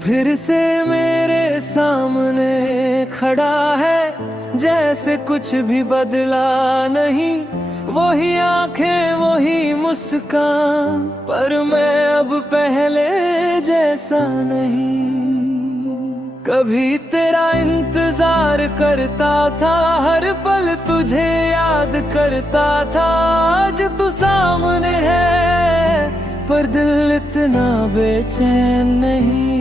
फिर से मेरे सामने खड़ा है, जैसे कुछ भी बदला नहीं। वही आंखें वही मुस्कान, पर मैं अब पहले जैसा नहीं। कभी तेरा इंतजार करता था, हर पल तुझे याद करता था। आज तू सामने है, पर दिल इतना बेचैन नहीं।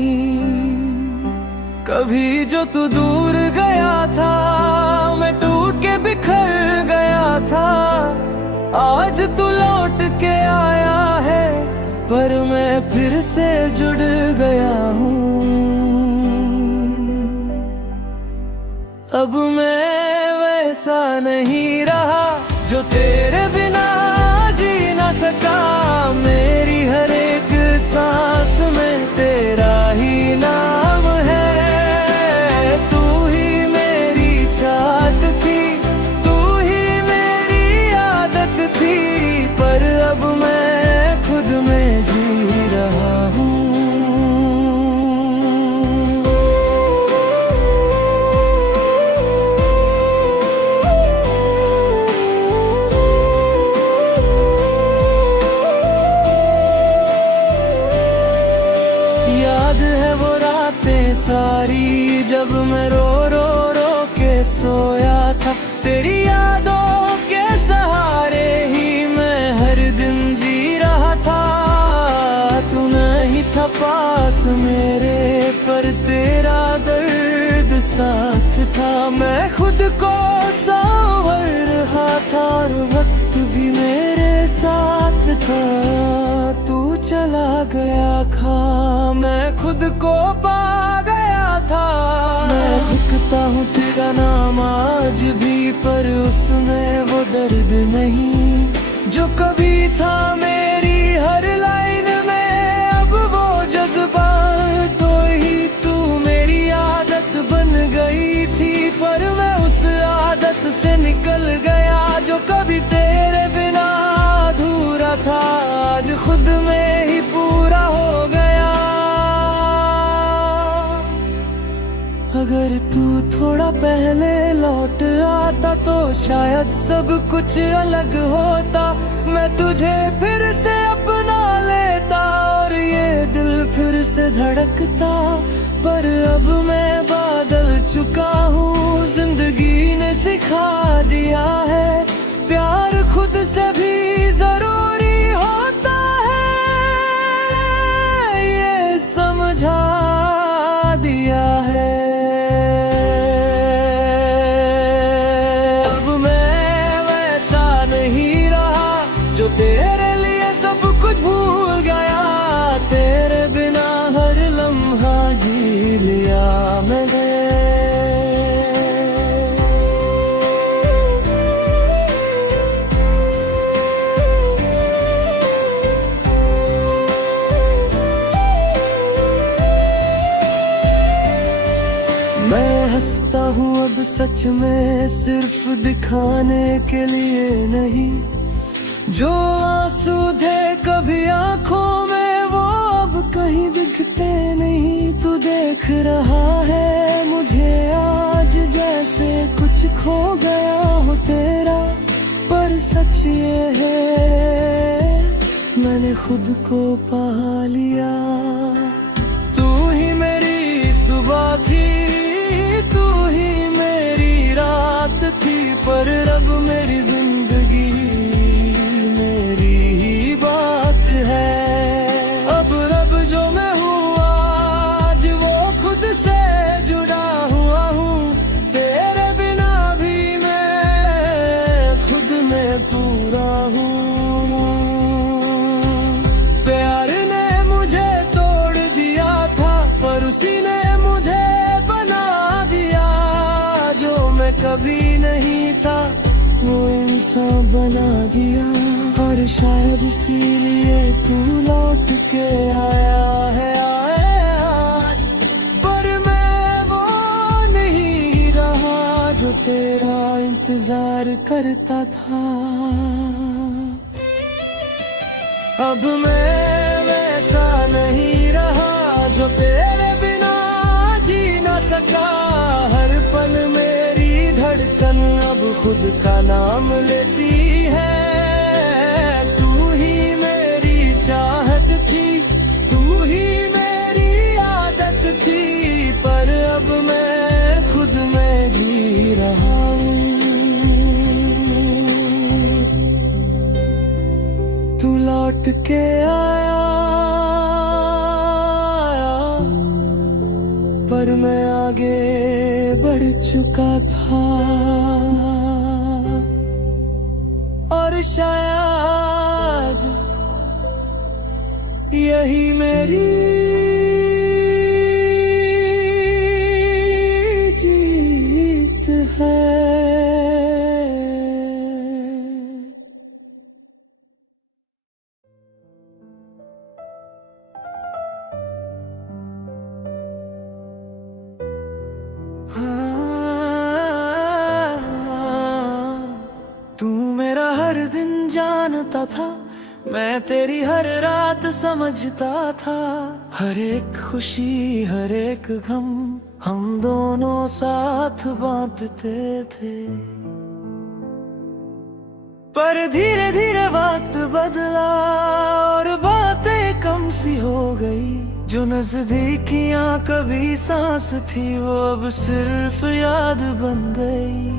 कभी जो तू दूर गया था, मैं टूट के बिखर गया था। आज तू लौट के आया है, पर मैं फिर से जुड़ गया हूँ। अब मैं वैसा नहीं रहा जो तेरे बिना जी ना सका। मेरी हर एक सांस में तेरा ही नाम है। तू ही मेरी चाहत थी, तू ही मेरी आदत थी, पर अब मैं खुद में जी रहा हूँ। याद है वो रातें सारी, जब मैं रो रो रो के सोया था। तेरी यादों के सहारे ही मैं हर दिन जी रहा था। तू नहीं था पास मेरे, पर तेरा दर्द साथ था। मैं खुद को संवर रहा था, और वक्त भी मेरे साथ था। तू चला गया खा, मैं खुद को पा गया था। मैं लिखता हूँ तेरा नाम आज भी, पर उसमें वो दर्द नहीं जो कभी था मेरी हर लाइन में। अब वो जज्बात तो ही तू मेरी आदत बन गई थी, पर मैं उस आदत से निकल गया जो कभी तेरे बिना अधूरा था। आज खुद में ही पूरा हो गया। अगर तू थोड़ा पहले लौट आता, तो शायद सब कुछ अलग होता। मैं तुझे फिर से अपना लेता, और ये दिल फिर से धड़कता। पर अब मैं बदल चुका हूँ, जिंदगी ने सिखा दिया है प्यार खुद से भी जरूरी होता है। ये समझा दिया है। अब मैं वैसा नहीं रहा जो तेरे लिए सब कुछ भूल गया। तेरे बिना हर लम्हा जी लिया मैंने। मैं हंसता हूँ अब सच में, सिर्फ दिखाने के लिए नहीं। जो आंसू थे कभी आंखों में, वो अब कहीं दिखते नहीं। तू देख रहा है मुझे आज, जैसे कुछ खो गया हो तेरा। पर सच ये है, मैंने खुद को पा लिया। तू ही मेरी सुबह थी, तू ही मेरी रात थी, पर अब मेरी जिंदगी मेरी ही बात है। अब रब जो मैं हूँ आज, वो खुद से जुड़ा हुआ हूँ। तेरे बिना भी मैं खुद में पूरा हूँ। प्यार ने मुझे तोड़ दिया था, पर उसी ने मुझे कभी नहीं था, वो इंसान बना दिया। और शायद इसीलिए तू लौट के आया है आज। पर मैं वो नहीं रहा जो तेरा इंतजार करता था। अब मैं वैसा नहीं रहा जो तेरे बिना खुद का नाम लेती है। तू ही मेरी चाहत थी, तू ही मेरी आदत थी, पर अब मैं खुद में जी रहा हूँ। तू लौट के आया पर मैं आगे बढ़ चुका था, और शायद यही मेरी जीत है। तू मेरा हर दिन जानता था, मैं तेरी हर रात समझता था। हर एक खुशी हर एक गम हम दोनों साथ बांटते थे। पर धीरे धीरे वक्त बदला और बातें कम सी हो गई। जो नजदीकियां कभी सांस थी वो अब सिर्फ याद बन गई।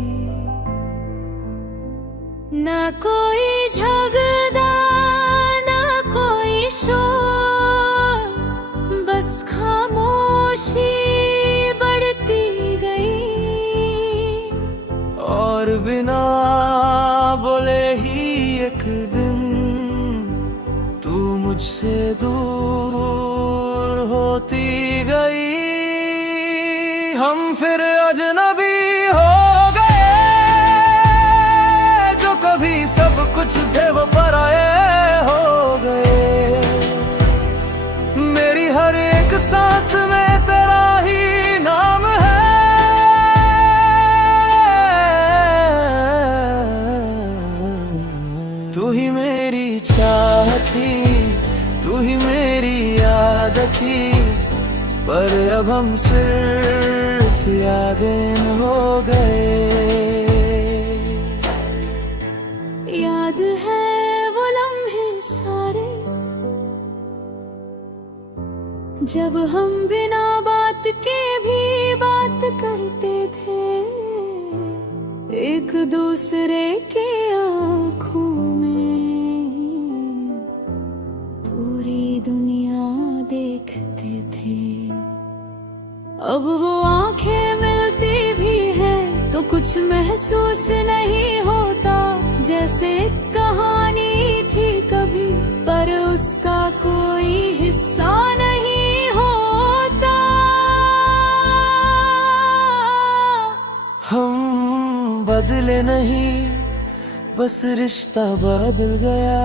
ना कोई झगड़ा ना कोई शोर, बस खामोशी बढ़ती गई। और बिना बोले ही एक दिन तू मुझसे दूर होती गई। हम फिर अजनबी हो गए, जो कभी सब कुछ थे वो पराए हो गए। मेरी हर एक सांस में तेरा ही नाम है। तू ही मेरी चाहत थी, तू ही मेरी आदत थी, पर अब हम सिर्फ यादें हो गए। याद है वो लम्हे सारे जब हम बिना बात के भी बात करते थे। एक दूसरे के आँखों में पूरी दुनिया देखते थे। अब वो आंखें मिलती भी है तो कुछ महसूस नहीं होता। जैसे कहानी थी कभी पर उसका कोई हिस्सा नहीं होता। हम बदले नहीं, बस रिश्ता बदल गया।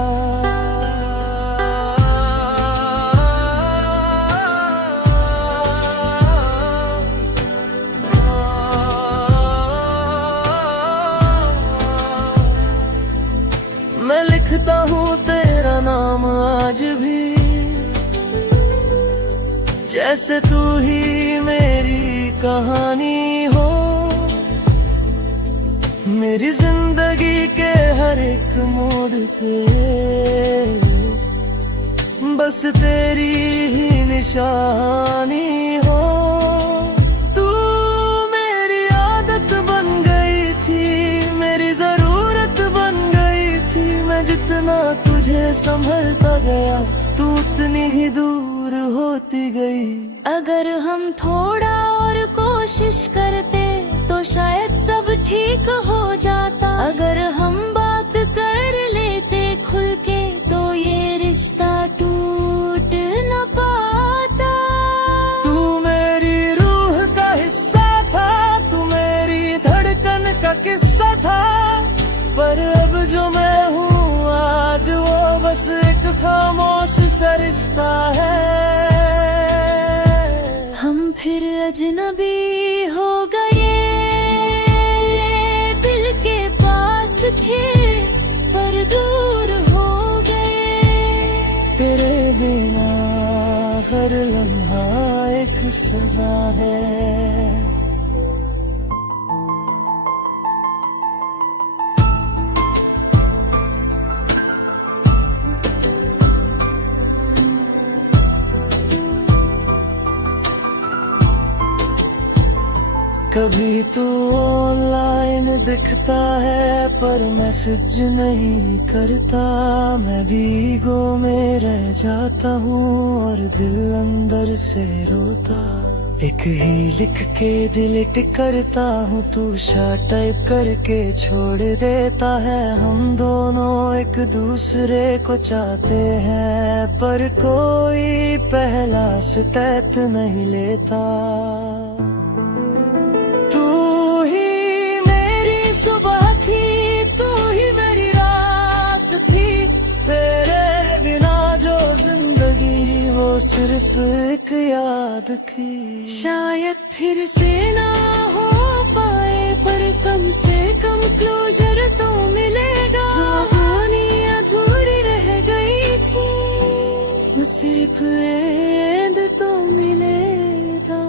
मैं लिखता हूँ तेरा नाम आज भी, जैसे तू ही मेरी कहानी हो। मेरी जिंदगी के हर एक मोड़ पे बस तेरी ही निशानी हो। तू मेरी आदत बन गई थी, मेरी जरूरत बन गई थी। मैं जितना तुझे संभलता गया तू उतनी ही दूर होती गई। अगर हम थोड़ा और कोशिश करते तो शायद सब ठीक हो जाता। अगर हम बात कर लेते खुल के तो ये रिश्ता टूट न पाता। तू मेरी रूह का हिस्सा था, तू मेरी धड़कन का किस्सा था, पर अब जो मैं हूँ आज वो बस एक खामोश सा रिश्ता है। हम फिर अजनबी हो गए, दिल के पास थे पर दूर हो गए। तेरे बिना हर लम्हा एक सजा है। कभी तू ऑनलाइन दिखता है पर मैसेज नहीं करता, मैं भी ईगो में रह जाता हूँ और दिल अंदर से रोता। एक ही लिख के डिलीट करता हूँ, तू शार्ट टाइप करके छोड़ देता है। हम दोनों एक दूसरे को चाहते हैं पर कोई पहला स्टेप नहीं लेता। तू ही मेरी सुबह थी, तू ही मेरी रात थी, तेरे बिना जो जिंदगी वो सिर्फ एक याद की। शायद फिर से ना हो पाए पर कम से कम क्लोजर तो मिलेगा। जो कहानी अधूरी रह गई थी उसे एंड तो मिलेगा।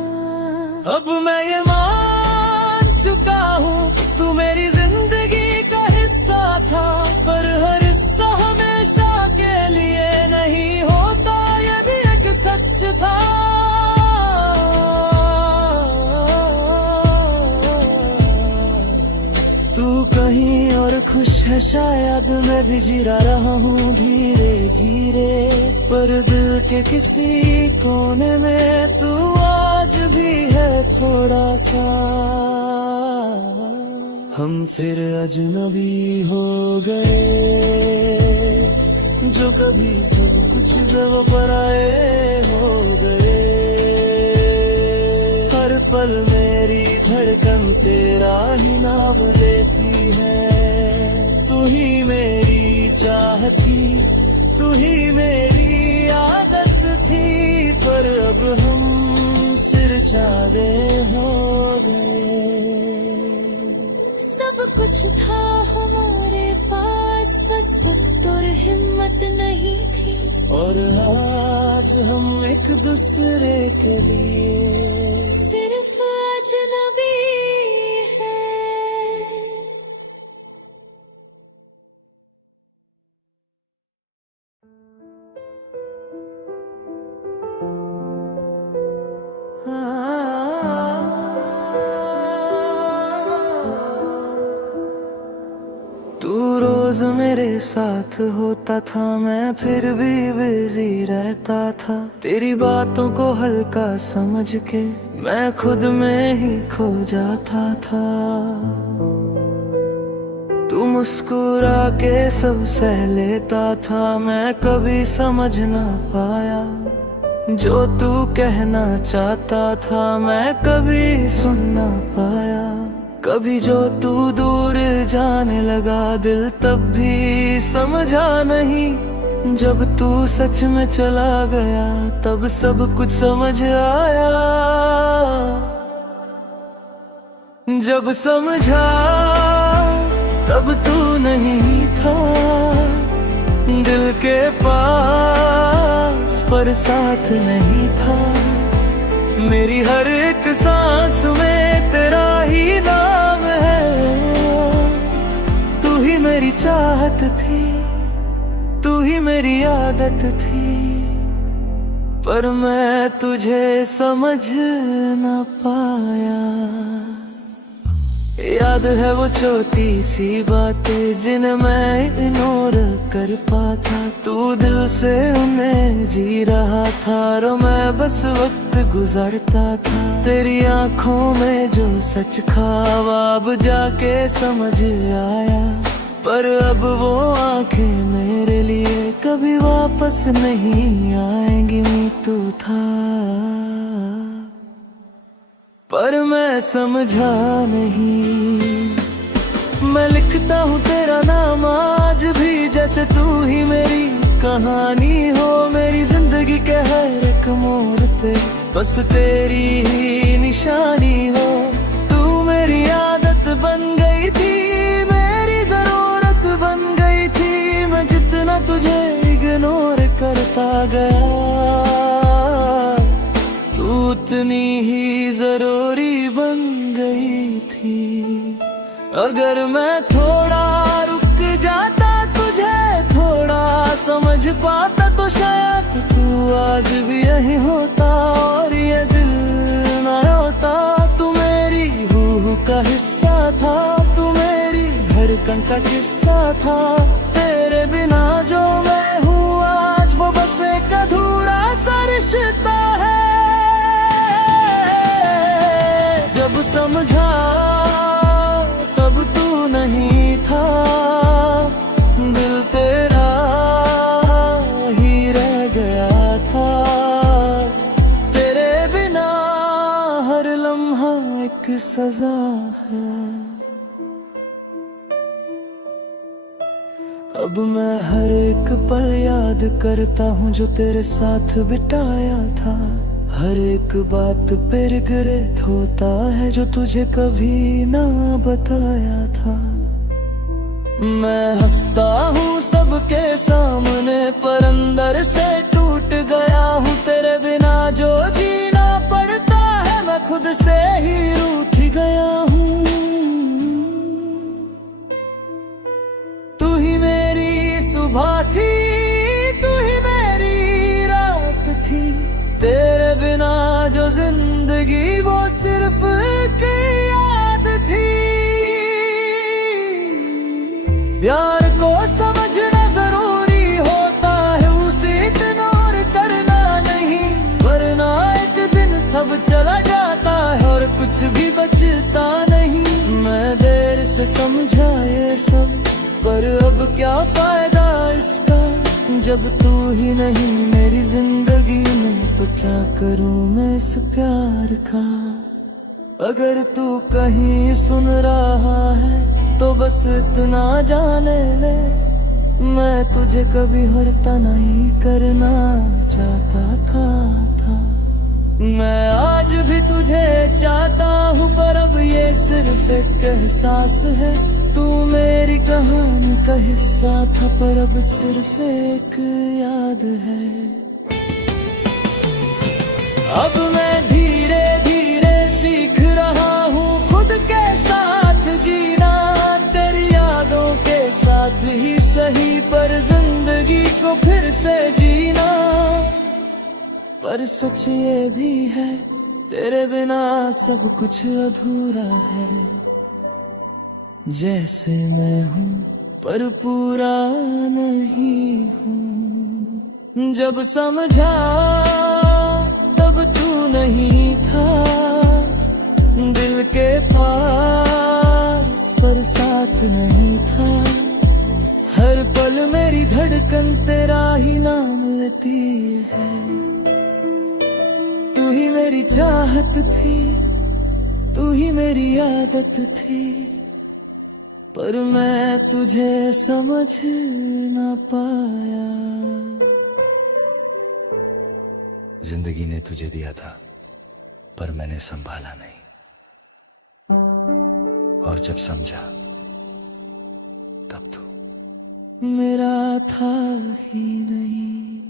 अब मैं ये मान चुका हूँ तू मेरी जिंदगी का हिस्सा था, पर हर हिस्सा हमेशा के लिए नहीं होता, ये भी एक सच था। तू कहीं और खुश है शायद, मैं भी जी रहा हूँ धीरे धीरे, पर दिल के किसी कोने में तू आज भी है थोड़ा सा। हम फिर अजनबी हो गए, जो कभी सब कुछ जब पराए हो गए। हर पल मेरी धड़कन तेरा ही नाम लेती है। तू ही मेरी चाह थी, तू ही मेरी आदत थी, पर अब हम सिर चाहते हो गए। सब कुछ था हमारे पास, बस वक्त और हिम्मत नहीं थी, और आज हम एक दूसरे के लिए सिर्फ अजनबी है। तू रोज मेरे साथ होता था, मैं फिर भी बिजी रहता था। तेरी बातों को हल्का समझ के मैं खुद में ही खो जाता था। तू मुस्कुरा के सब सह लेता था, मैं कभी समझ ना पाया जो तू कहना चाहता था, मैं कभी सुन ना पाया। कभी जो तू दूर जाने लगा दिल तब भी समझा नहीं, जब तू सच में चला गया तब सब कुछ समझ आया। जब समझा तब तू नहीं था दिल के पास, पर साथ नहीं था। मेरी हर एक सांस में तेरा ही नाम है। तू ही मेरी चाहत थी, तू ही मेरी आदत थी, पर मैं तुझे समझ न पाया। याद है वो छोटी सी बातें जिन्हें मैं इग्नोर कर पाता। तू दिल से उन्हें जी रहा था और मैं बस वक्त गुजारता था। तेरी आंखों में जो सच ख्वाब जाके समझ आया, पर अब वो आंखें मेरे लिए कभी वापस नहीं आएंगी। तू था पर मैं समझा नहीं। मैं लिखता हूँ तेरा नाम आज भी, जैसे तू ही मेरी कहानी हो। मेरी जिंदगी के हर एक मोड़ पे बस तेरी ही निशानी हो। तू मेरी आदत बन गई थी, मेरी जरूरत बन गई थी। मैं जितना तुझे इग्नोर करता गया, तू उतनी ही जरूरी बन गई थी। अगर मैं थोड़ा रुक जाता, तुझे थोड़ा समझ पाता, तो शायद तू आज भी यही होता और ये दिल न रोता। तू मेरी का हिस्सा था, तू मेरी धड़कन का किस्सा था। तेरे बिना जो मैं हूँ आज, वो बस एक अधूरा सा रिश्ता है। जब समझा तब तू नहीं था, दिल तेरा ही रह गया था। तेरे बिना हर लम्हा एक सजा है। अब मैं हर एक पल याद करता हूँ जो तेरे साथ बिताया था। हर एक बात पे रिग्रेट होता है जो तुझे कभी ना बताया था। मैं हंसता हूँ सबके सामने पर अंदर से टूट गया हूँ। तेरे बिना जो जीना पड़ता है मैं खुद से ही रूठ गया हूँ। तू ही मेरी सुबह थी, तू ही मेरी रात थी। तेरे बिना जो जिंदगी वो सिर्फ एक याद थी। प्यार को समझना जरूरी होता है, उसे इग्नोर करना नहीं, वरना एक दिन सब चला जाता है और कुछ भी बचता नहीं। मैं देर से समझा ये सब, पर अब क्या फायदा इसका, जब तू ही नहीं मेरी जिंदगी में। तो क्या करूं मैं इस प्यार का। अगर तू कहीं सुन रहा है तो बस इतना जाने ले, मैं तुझे कभी हरता नहीं करना चाहता था। मैं आज भी तुझे चाहता हूँ, पर अब ये सिर्फ एक एहसास है। तू मेरी कहानी का हिस्सा था, पर अब सिर्फ एक याद है। अब मैं धीरे धीरे सीख रहा हूँ खुद के साथ जीना। तेरी यादों के साथ ही सही, पर जिंदगी को फिर से जीना। पर सच ये भी है, तेरे बिना सब कुछ अधूरा है। जैसे मैं हूँ पर पूरा नहीं हूँ। जब समझा तब तू नहीं था, दिल के पास पर साथ नहीं था। हर पल मेरी धड़कन तेरा ही नाम लेती है। तू ही मेरी चाहत थी, तू ही मेरी आदत थी, पर मैं तुझे समझ ना पाया। जिंदगी ने तुझे दिया था, पर मैंने संभाला नहीं, और जब समझा तब तू मेरा था ही नहीं।